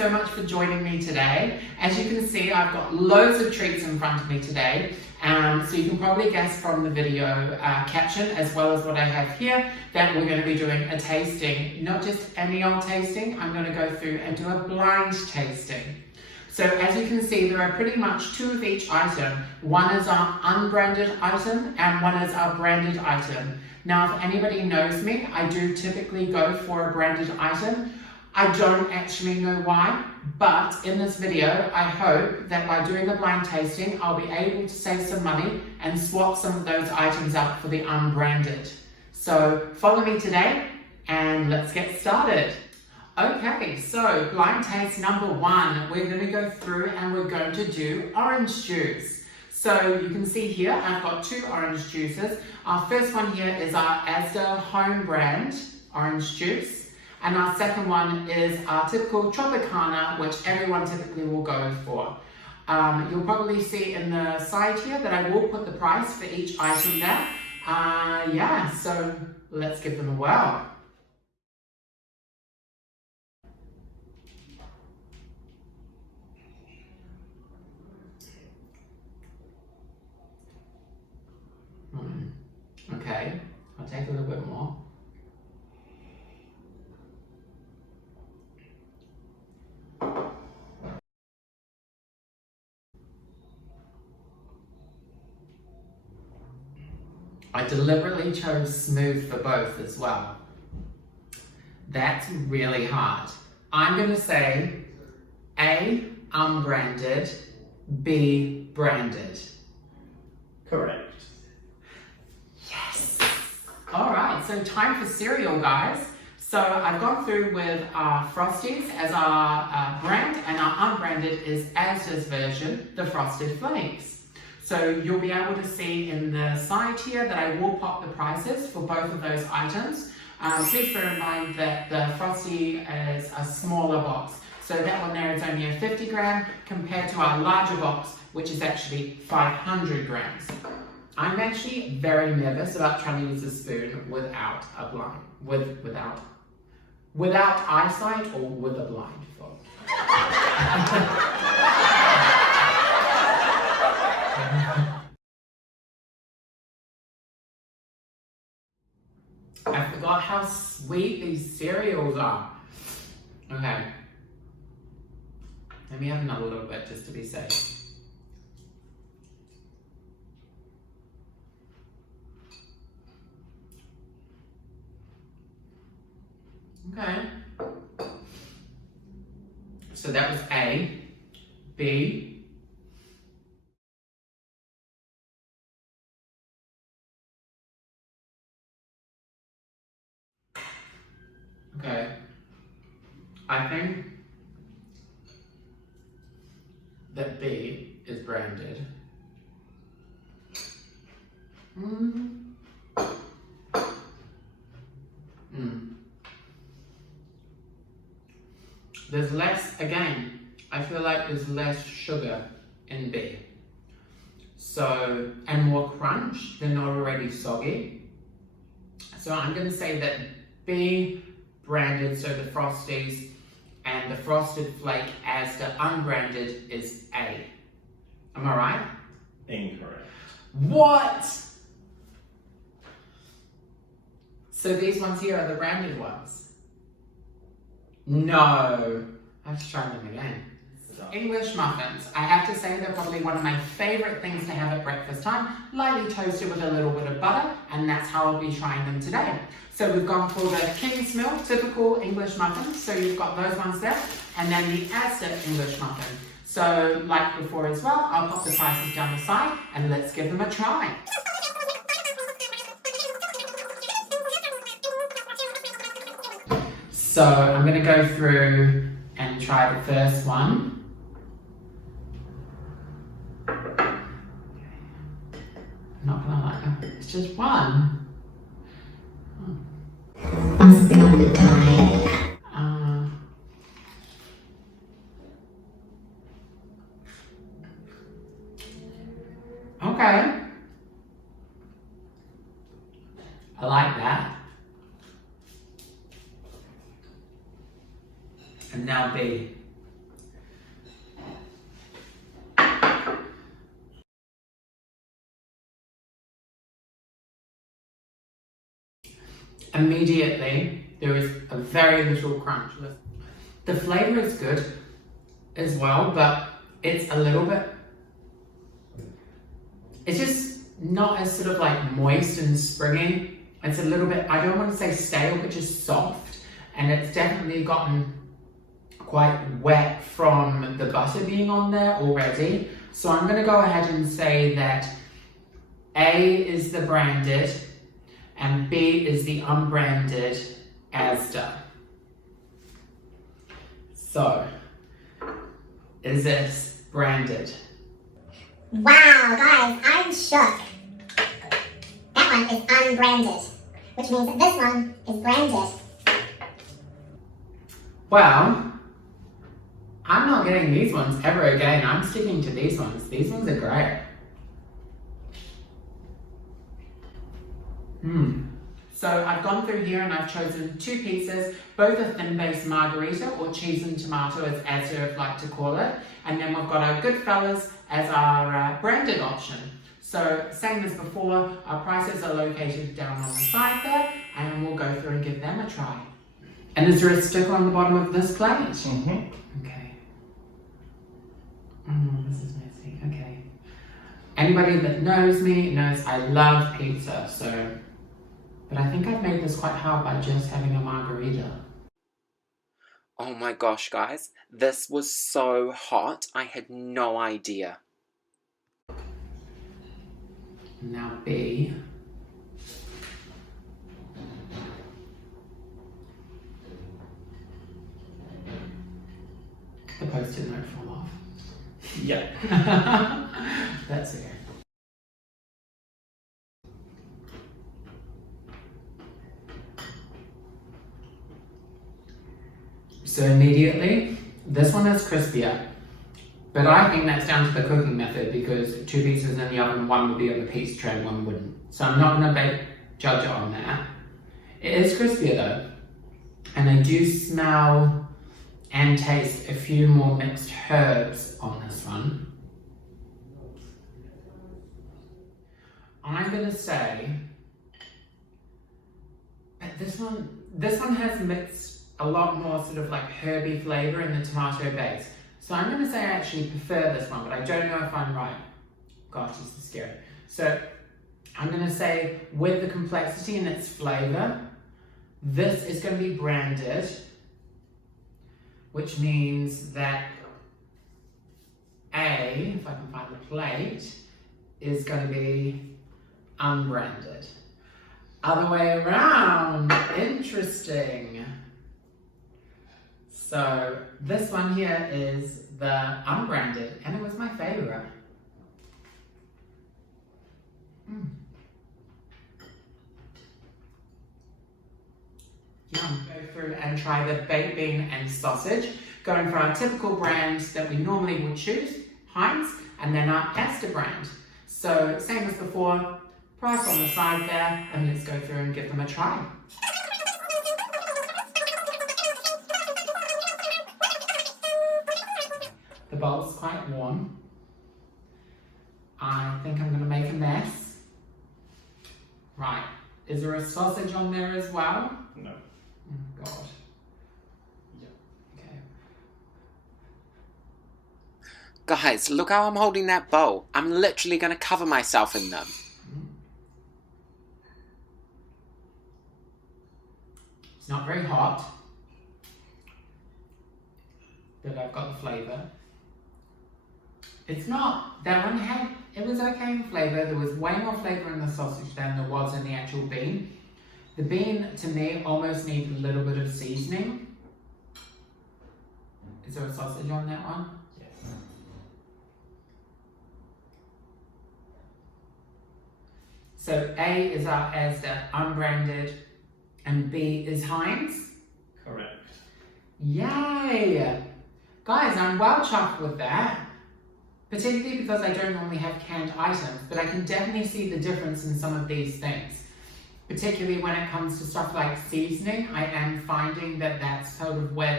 so much for joining me today. As you can see, I've got loads of treats in front of me today. So you can probably guess from the video caption, as well as what I have here, that we're going to be doing a tasting. Not just any old tasting, I'm going to go through and do a blind tasting. So as you can see, there are pretty much two of each item. One is our unbranded item and one is our branded item. Now, if anybody knows me, I do typically go for a branded item. I don't actually know why, but in this video, I hope that by doing the blind tasting, I'll be able to save some money and swap some of those items out for the unbranded. So follow me today and let's get started. Okay, so blind taste number one, we're going to go through and we're going to do orange juice. So you can see here, I've got two orange juices. Our first one here is our Asda home brand orange juice. And our second one is our typical Tropicana, which everyone typically will go for. You'll probably see in the side here that I will put the price for each item there. Yeah, so let's give them a whirl. Okay, I'll take a little bit more. I deliberately chose smooth for both as well. That's really hard. I'm going to say A, unbranded, B, branded. Correct. Yes! Alright, so time for cereal, guys. So I've gone through with our Frosties as our brand, and our unbranded is Asda's version, the Frosted Flakes. So you'll be able to see in the side here that I will pop the prices for both of those items. Please bear in mind that the Frosty is a smaller box. So that one there is only a 50 gram compared to our larger box, which is actually 500 grams. I'm actually very nervous about trying to use a spoon without a blind, without eyesight or with a blindfold. I forgot how sweet these cereals are. Okay. Let me have another little bit just to be safe. Okay. So that was A, B, okay, I think that B is branded. There's less, again, I feel like there's less sugar in B. So, and more crunch, they're not already soggy. So I'm going to say that B, branded, so the Frosties, and the Frosted Flake as the unbranded is A. Am I right? Incorrect. What? So these ones here are the branded ones? No. I have to try them again. English muffins. I have to say they're probably one of my favorite things to have at breakfast time. Lightly toasted with a little bit of butter, and that's how I'll be trying them today. So we've gone for the King's Milk, typical English muffins. So you've got those ones there, and then the Asda English muffin. So like before as well, I'll pop the prices down the side, and let's give them a try. So I'm going to go through and try the first one. Not gonna like it. It's just one. Unbranded time. Okay. I like that. And now B. immediately there is a very little crunch. The flavor is good as well, but it's a little bit, it's just not as sort of like moist and springy. It's a little bit, I don't want to say stale, but just soft. And it's definitely gotten quite wet from the butter being on there already. So I'm going to go ahead and say that A is the branded and B is the unbranded Asda. So, is this branded? Wow, guys, I'm shook. That one is unbranded, which means that this one is branded. Well, I'm not getting these ones ever again. I'm sticking to these ones. These ones are great. So I've gone through here and I've chosen 2 pieces, both a thin-based margarita or cheese and tomato as you'd like to call it. And then we've got our Goodfellas as our branded option. So same as before, our prices are located down on the side there and we'll go through and give them a try. And is there a sticker on the bottom of this plate? Mm-hmm. Okay. This is messy. Okay. Anybody that knows me knows I love pizza, so... But I think I've made this quite hard by just having a margarita. Oh my gosh, guys. This was so hot. I had no idea. Now B. The post-it note fell off. Yeah. That's it. So immediately, this one is crispier. But I think that's down to the cooking method because 2 pieces in the oven, one would be on the pizza tray and one wouldn't. So I'm not going to judge it on that. It is crispier though. And I do smell and taste a few more mixed herbs on this one. I'm going to say that this one has mixed a lot more sort of like herby flavour in the tomato base. So I'm going to say I actually prefer this one, but I don't know if I'm right. Gosh, this is scary. So I'm going to say with the complexity in its flavour, this is going to be branded, which means that A, if I can find the plate, is going to be unbranded. Other way around, interesting. So this one here is the unbranded, and it was my favourite. Yum. Go through and try the baked bean and sausage, going for our typical brands that we normally would choose, Heinz, and then our Asda brand. So same as before, price on the side there, and let's go through and give them a try. The bowl's quite warm. I think I'm going to make a mess. Right, is there a sausage on there as well? No. Oh God. Yeah. Okay. Guys, look how I'm holding that bowl. I'm literally going to cover myself in them. It's not very hot, but I've got the flavour. It's not, that one had, it was okay in flavour. There was way more flavour in the sausage than there was in the actual bean. The bean, to me, almost needs a little bit of seasoning. Is there a sausage on that one? Yes. So A is our Asda unbranded and B is Heinz. Correct. Yay! Guys, I'm well chuffed with that. Particularly because I don't normally have canned items, but I can definitely see the difference in some of these things. Particularly when it comes to stuff like seasoning, I am finding that that's sort of where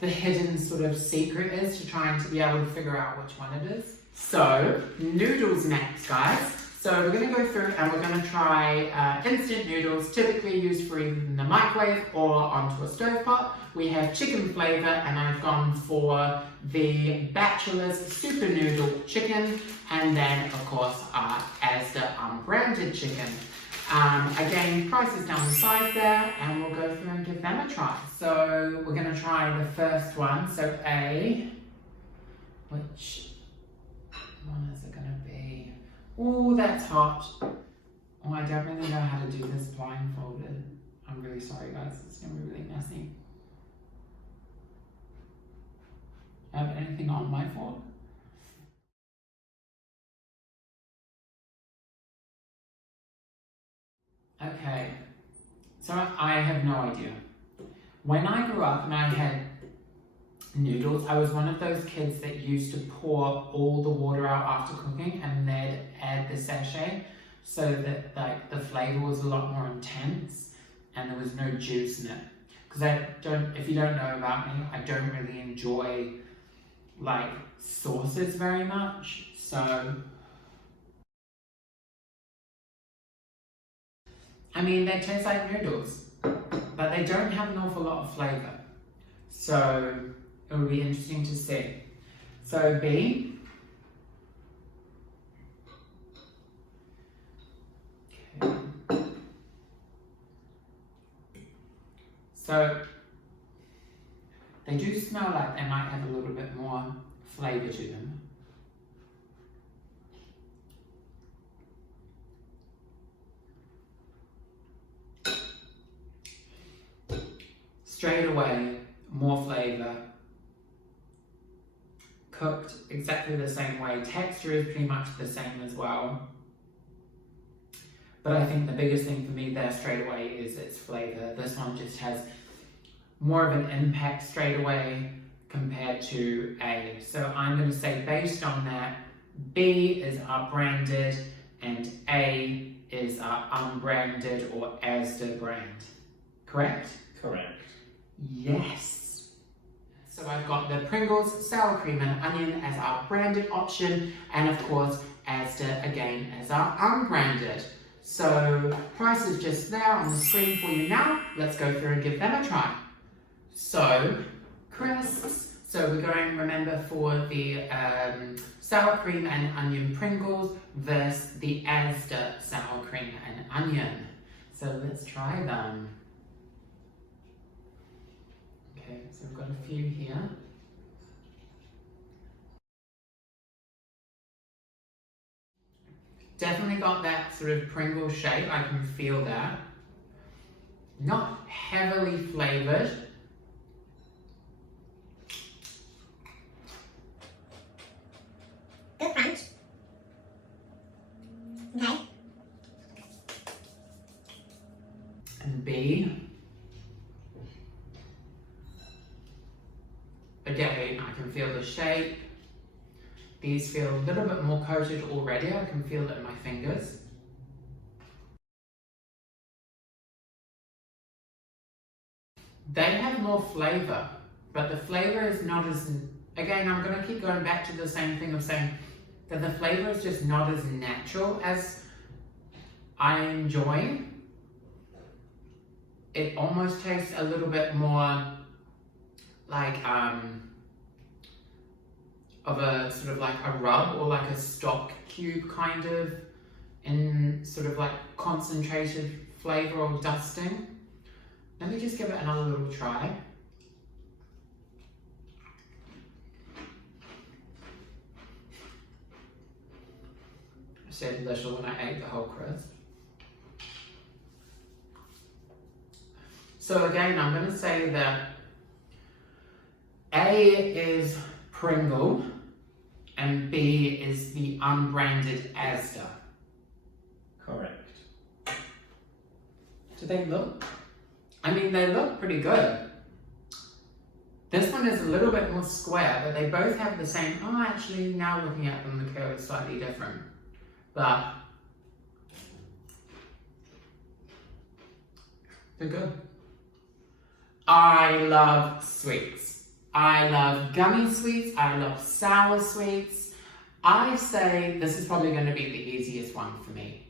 the hidden sort of secret is to trying to be able to figure out which one it is. So, noodles next, guys. So we're going to go through and we're going to try instant noodles, typically used for either in the microwave or onto a stovetop. We have chicken flavour, and I've gone for the Bachelor's Super Noodle Chicken, and then of course Asda Unbranded Chicken. Again, prices down the side there, and we'll go through and give them a try. So we're going to try the first one. So which one is it going to be? Oh, that's hot. Oh, I don't really know how to do this blindfolded. I'm really sorry, guys. It's going to be really messy. Have anything on my fork? Okay, so I have no idea. When I grew up and I had noodles, I was one of those kids that used to pour all the water out after cooking and then add the sachet so that like the flavor was a lot more intense and there was no juice in it. Because if you don't know about me, I don't really enjoy like sauces very much, so I mean, they taste like noodles, but they don't have an awful lot of flavor, so it will be interesting to see. So B. Okay. So they do smell like they might have a little bit more flavor to them. Straight away, more flavor. Cooked exactly the same way. Texture is pretty much the same as well. But I think the biggest thing for me there straight away is its flavor. This one just has more of an impact straight away compared to A. So I'm going to say based on that, B is our branded and A is our unbranded or Asda brand. Correct? Correct. Yes. So I've got the Pringles sour cream and onion as our branded option, and of course Asda again as our unbranded. So price is just there on the screen for you now. Let's go through and give them a try. So crisps. So we're going, remember, for the sour cream and onion Pringles versus the Asda sour cream and onion. So let's try them. Okay, so we've got a few here. Definitely got that sort of Pringle shape, I can feel that. Not heavily flavoured. Good crunch. Okay. And B. Again, I can feel the shape. These feel a little bit more coated already. I can feel it in my fingers. They have more flavour, but the flavour is not as... Again, I'm going to keep going back to the same thing of saying that the flavour is just not as natural as I enjoy. It almost tastes a little bit more like of a sort of like a rub or like a stock cube kind of, in sort of like concentrated flavour or dusting. Let me just give it another little try. I said little when I ate the whole crisp. So again, I'm going to say that A is Pringle and B is the unbranded Asda. Correct. Do they look? I mean, they look pretty good. This one is a little bit more square, but they both have the same... Oh, actually, now looking at them, the curve is slightly different. But they're good. I love sweets. I love gummy sweets. I love sour sweets. I say this is probably going to be the easiest one for me.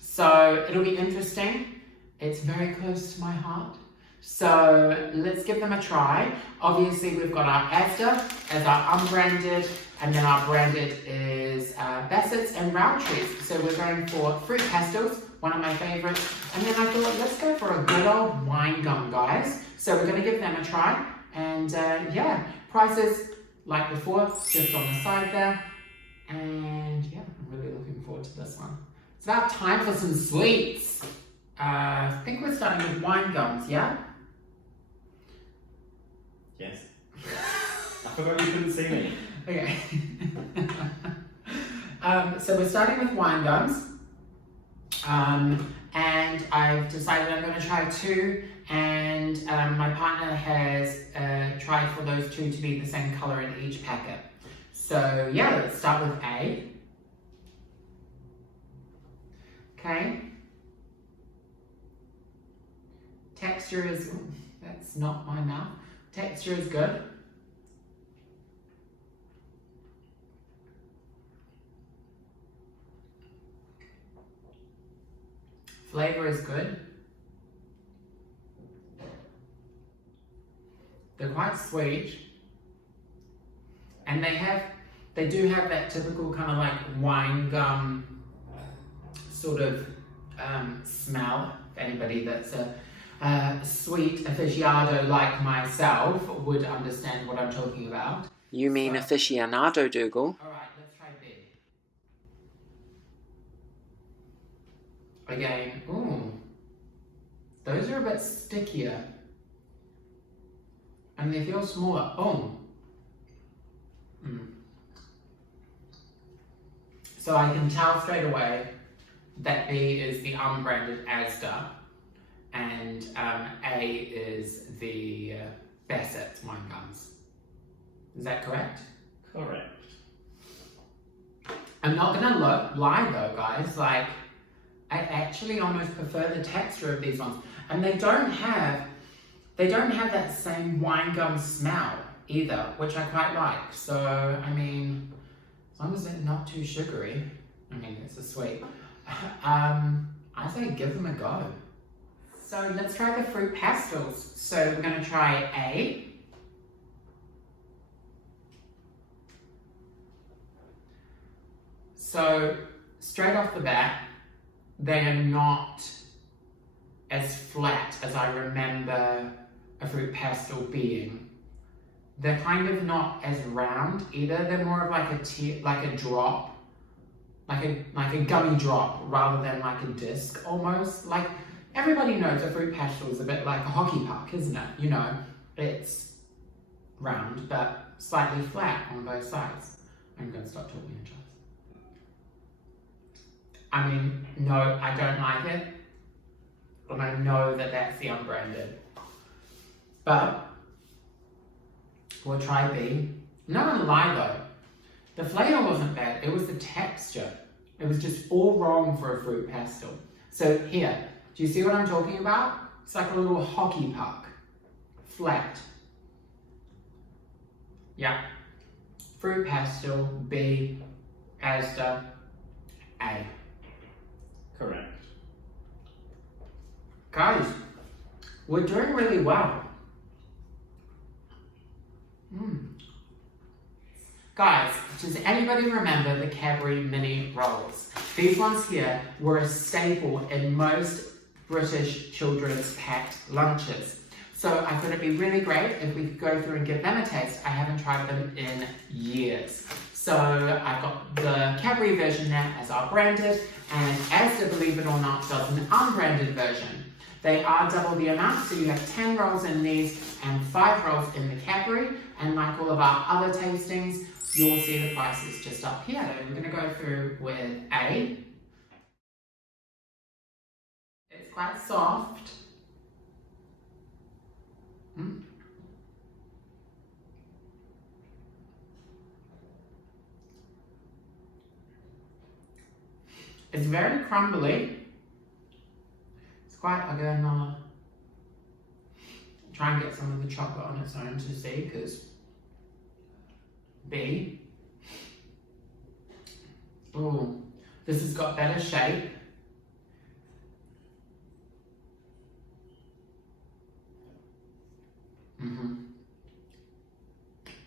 So it'll be interesting. It's very close to my heart. So let's give them a try. Obviously, we've got our Asda as our unbranded, and then our branded is Bassett's and Roundtrees. So we're going for fruit pastels, one of my favorites. And then I thought, let's go for a good old wine gum, guys. So we're going to give them a try. And yeah, prices like before, just on the side there. And yeah, I'm really looking forward to this one. It's about time for some sweets. I think we're starting with wine gums, yeah? Yes. I forgot you couldn't see me. Okay. So we're starting with wine gums. And I've decided I'm going to try 2. And my partner has tried for those 2 to be the same color in each packet. So yeah, let's start with A. Okay. Texture is, that's not my mouth. Texture is good. Flavor is good. They're quite sweet. And they do have that typical kind of like wine gum sort of smell. If anybody that's a sweet aficionado like myself would understand what I'm talking about. You mean aficionado, Dougal? Alright, let's try B. Again, ooh, those are a bit stickier. And they feel smaller. Oh. So I can tell straight away that B is the unbranded Asda and A is the Bassett's wine gums. Is that correct? Correct. I'm not gonna lie though, guys. Like, I actually almost prefer the texture of these ones, and they don't have that same wine gum smell either, which I quite like. So I mean, as long as they're not too sugary, I mean it's a sweet. I say give them a go. So let's try the fruit pastels. So we're going to try A. So straight off the bat, they are not as flat as I remember a fruit pastel being. They're kind of not as round either. They're more of like a drop, like a gummy drop rather than like a disc almost. Like everybody knows a fruit pastel is a bit like a hockey puck, isn't it? You know, it's round but slightly flat on both sides. I'm going to stop talking and just. I mean, no, I don't like it. And I know that that's the unbranded. But we'll try B. Not gonna lie though, the flavour wasn't bad, it was the texture. It was just all wrong for a fruit pastel. So here, do you see what I'm talking about? It's like a little hockey puck. Flat. Yeah. Fruit pastel, B, Asda, A. Correct. Guys, we're doing really well. Guys, does anybody remember the Cadbury mini rolls? These ones here were a staple in most British children's packed lunches. So I thought it'd be really great if we could go through and give them a taste. I haven't tried them in years. So I've got the Cadbury version now as our branded, and Asda, believe it or not, does an unbranded version. They are double the amount, so you have 10 rolls in these and 5 rolls in the Cadbury. And like all of our other tastings, you'll see the prices just up here. We're going to go through with A. It's quite soft. It's very crumbly. It's quite, I'm going to try and get some of the chocolate on its own to see, because B. Ooh, this has got better shape.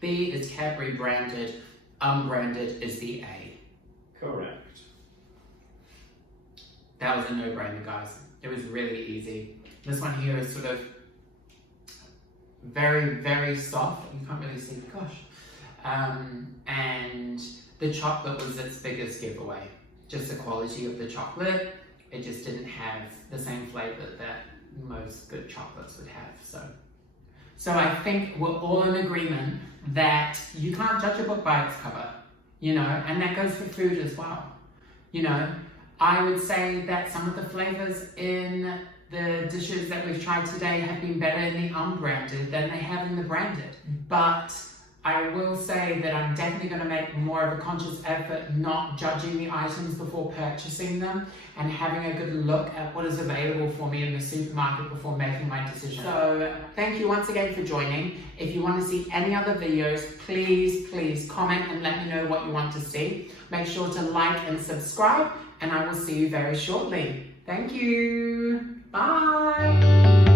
B is Cadbury branded, unbranded is the A. Correct. That was a no-brainer, guys. It was really easy. This one here is sort of very, very soft. You can't really see, gosh. And the chocolate was its biggest giveaway. Just the quality of the chocolate. It just didn't have the same flavor that most good chocolates would have. So I think we're all in agreement that you can't judge a book by its cover, you know, and that goes for food as well. You know, I would say that some of the flavors in the dishes that we've tried today have been better in the unbranded than they have in the branded. But I will say that I'm definitely going to make more of a conscious effort not judging the items before purchasing them and having a good look at what is available for me in the supermarket before making my decision. So thank you once again for joining. If you want to see any other videos, please comment and let me know what you want to see. Make sure to like and subscribe, and I will see you very shortly. Thank you. Bye.